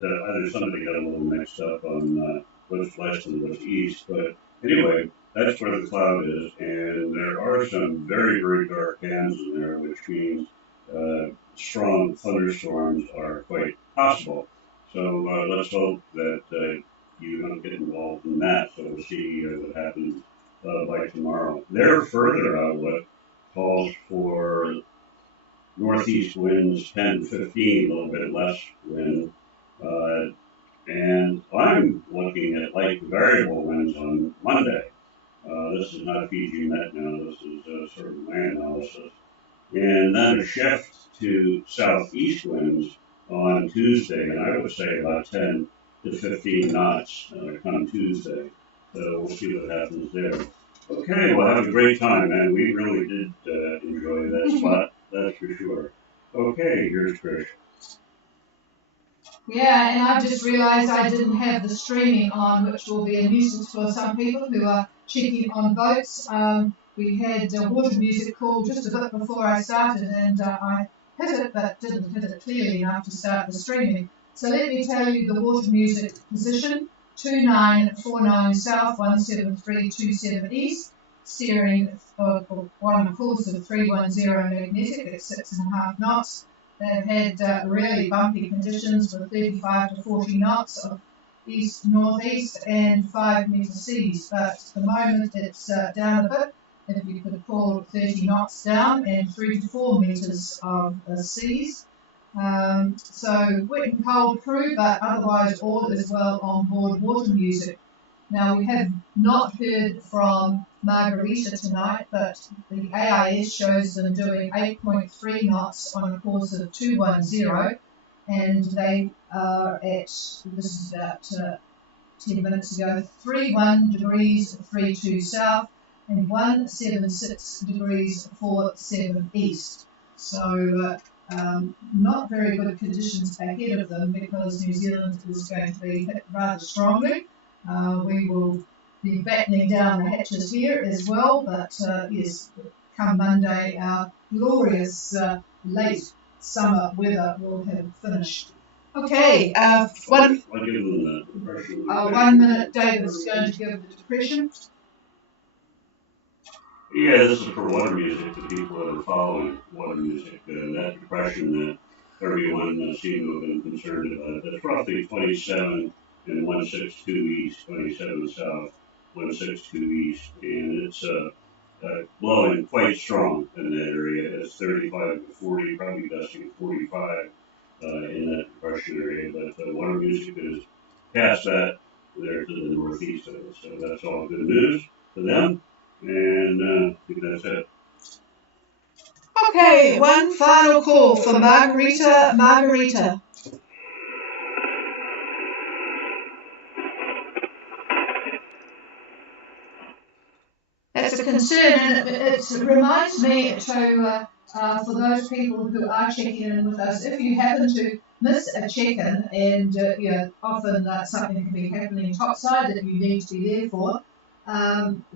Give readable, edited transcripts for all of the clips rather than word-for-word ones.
Either somebody got a little mixed up on what's west and what's east, but anyway, that's where the cloud is, and there are some very, very dark bands in there, which means strong thunderstorms are quite possible. So let's hope that you don't get involved in that. So we'll see what happens by tomorrow. Their further outlook calls for northeast winds 10 to 15, a little bit less wind. Uh, and I'm looking at like variable winds on Monday. This is not PG Met now, this is sort of my analysis. And then a shift to southeast winds on Tuesday, and I would say about 10 to 15 knots come Tuesday. So we'll see what happens there. Okay, well, have a great time, man. We really did enjoy that spot, that's for sure. Okay, here's Trish. Yeah, and I've just realised I didn't have the streaming on, which will be a nuisance for some people who are checking on boats. We had water music called just a bit before I started, and I hit it, but didn't hit it clearly enough to start the streaming. So let me tell you the water music position: 2949 south, 17327 east, steering on a course of 310 magnetic at 6.5 knots. They've had really bumpy conditions with 35 to 40 knots of east-northeast and 5 metre seas, but at the moment it's down a bit. If you could call 30 knots down and 3 to 4 metres of seas. So wet and cold crew, but otherwise all is well on board water music. Now we have not heard from Margarita tonight, but the AIS shows them doing 8.3 knots on a course of 210, and they are at, this is about 10 minutes ago, 31 degrees 32 south and 176 degrees 47 east. So not very good conditions ahead of them because New Zealand is going to be hit rather strongly. We will be battening down the hatches here as well, but yes, come Monday, our glorious late summer weather will have finished. Okay, 1 minute, David's going to give the depression. Yeah, this is for water music, the people that are following water music. That depression that everyone seemed to have been concerned about. That's roughly 27 and 162 east, 27 south, 162 east, and it's blowing quite strong in that area. It's 35 to 40, probably gusting 45 in that depression area, but the water music is past that there to the northeast of it, so that's all good news for them, and I think that's it. Okay, one final call for Margarita. Margarita. That's a concern, and it reminds me to, for those people who are checking in with us, if you happen to miss a check-in, and often something can be happening topside that you need to be there for,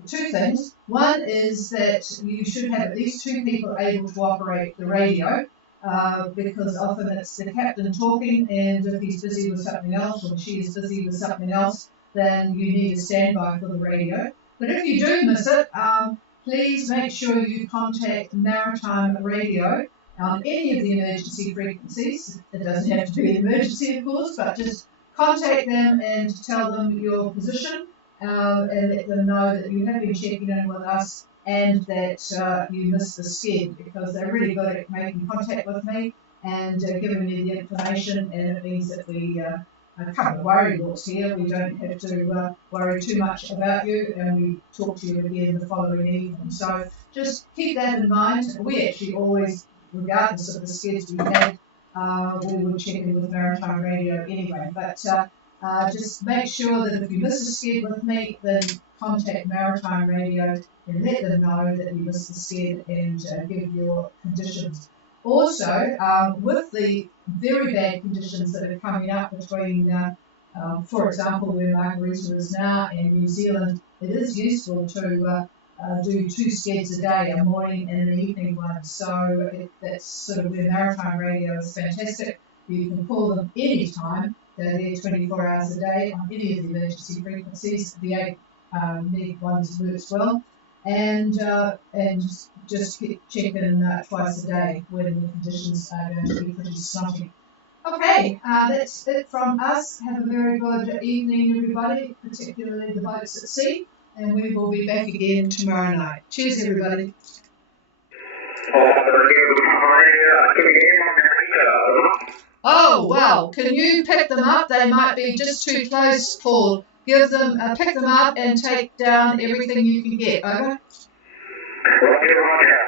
two things. One is that you should have at least 2 people able to operate the radio, because often it's the captain talking, and if he's busy with something else or she is busy with something else, then you need a standby for the radio. But if you do miss it, please make sure you contact Maritime Radio on any of the emergency frequencies. It doesn't have to be an emergency, of course, but just contact them and tell them your position, and let them know that you have been checking in with us and that you missed the sked, because they're really good at making contact with me and giving me the information, and it means that we cover the worry warts here. We don't have to worry too much about you, and we talk to you again the following evening. So just keep that in mind. We actually always, regardless of the skeds we had, we would check in with Maritime Radio anyway. But just make sure that if you miss a sked with me, then contact Maritime Radio and let them know that you missed the sked and give your conditions. Also, with the very bad conditions that are coming up between, for example, where Margarita is now and New Zealand, it is useful to do 2 skeds a day, a morning and an evening one. So that's sort of where Maritime Radio is fantastic. You can call them any time they're there 24 hours a day on any of the emergency frequencies. The 8 meg ones works well, and just keep checking twice a day when the conditions are going to be pretty snotty. Okay, that's it from us. Have a very good evening, everybody, particularly the boats at sea, and we will be back again tomorrow night. Cheers, everybody. Oh, wow. Can you pick them up? They might be just too close, Paul. Pick them up and take down everything you can get. Over. Roger, Roger.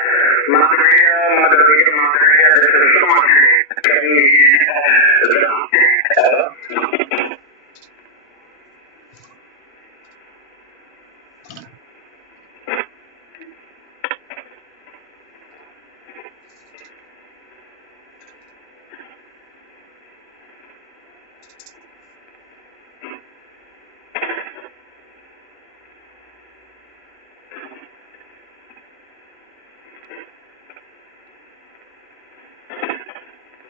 Margarita, this is Sean. Can you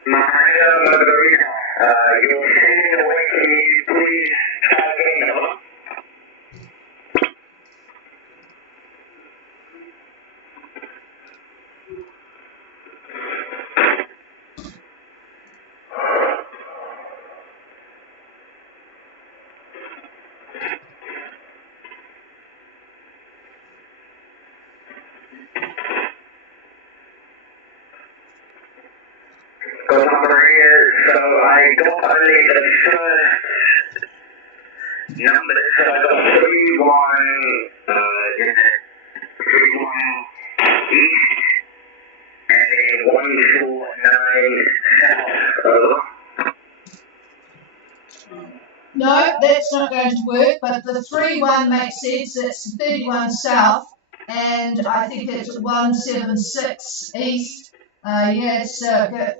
Margarita, you're sending away to me, please try again, over. Got Maria, so I got only the first number, so I got 31, is it 31 east, and then 149 south, over. No, that's not going to work, but the 3-1 makes sense. It's 31 south, and I think it's 176 east. Yeah, it's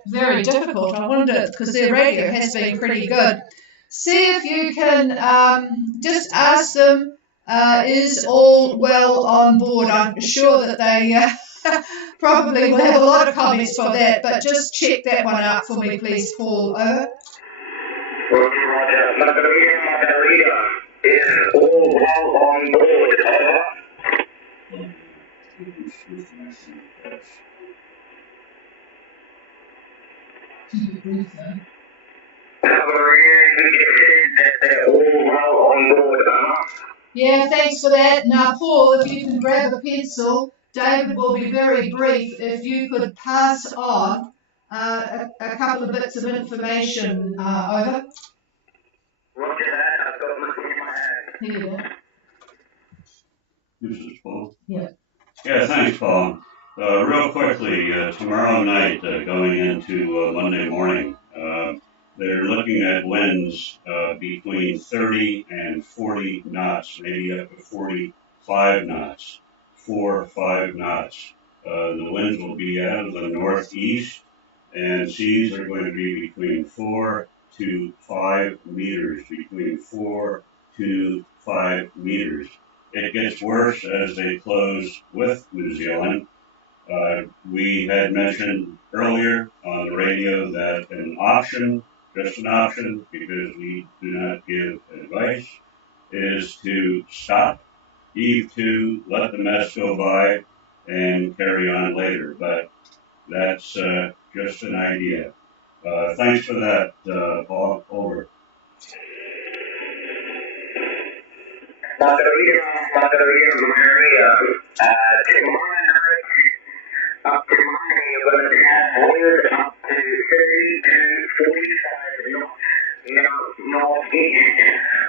very difficult. I wonder, because their radio has been pretty good. See if you can just ask them, is all well on board? I'm sure that they probably will have a lot of comments for that, but just check that one out for me, please, Paul. Over. Roger. Margarita, is all well on board, over. Yeah, thanks for that. Now, Paul, if you can grab a pencil, David will be very brief. If you could pass on a couple of bits of information, over. Roger that, I've got nothing in my hand. Here you go. This is Paul. Yeah. Yeah, thanks, Paul. Real quickly, tomorrow night, going into Monday morning, they're looking at winds between 30 and 40 knots, maybe up to 45 knots, 4 or 5 knots. The winds will be out of the northeast, and seas are going to be between 4 to 5 meters, between 4 to 5 meters. It gets worse as they close with New Zealand. We had mentioned earlier on the radio that an option, just an option, because we do not give advice, is to stop, heave to, let the mess go by, and carry on later. But that's just an idea. Thanks for that, Paul. Over. Margarita, tomorrow night, up to Monday, you're going to have winds up to 30 to 45 knots northeast.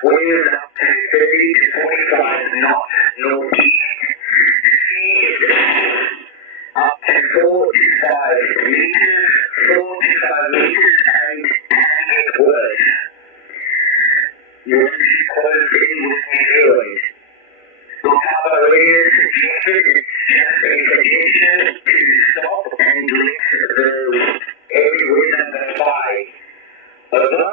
Winds up to 30 to 45 knots northeast. Sea is up to 4 to 5 meters, 4 to 5 meters, and can get worse. You want to be close in with New Zealand. Look how it is suggested. It's just a suggestion to stop and let the heavy weather by. Over.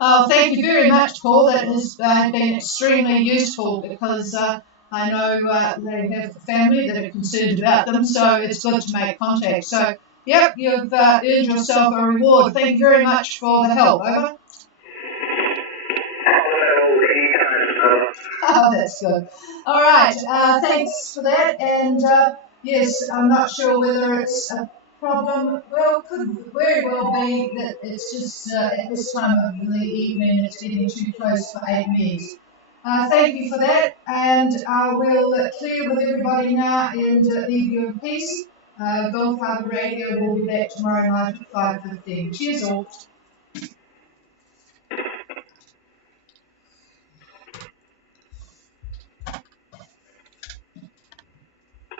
Oh, thank you very much, Paul. That has been extremely useful because I know they have a family that are concerned about them, so it's good to make contact. So, yep, you've earned yourself a reward. Thank you very much for the help. Over. Oh, that's good. All right, thanks for that. And yes, I'm not sure whether it's a problem. Well, could very well be that it's just at this time of the evening it's getting too close for 8 megs. Thank you for that, and we'll clear with everybody now and leave you in peace. Gulf Harbour Radio will be back tomorrow night at 5:15. Cheers all.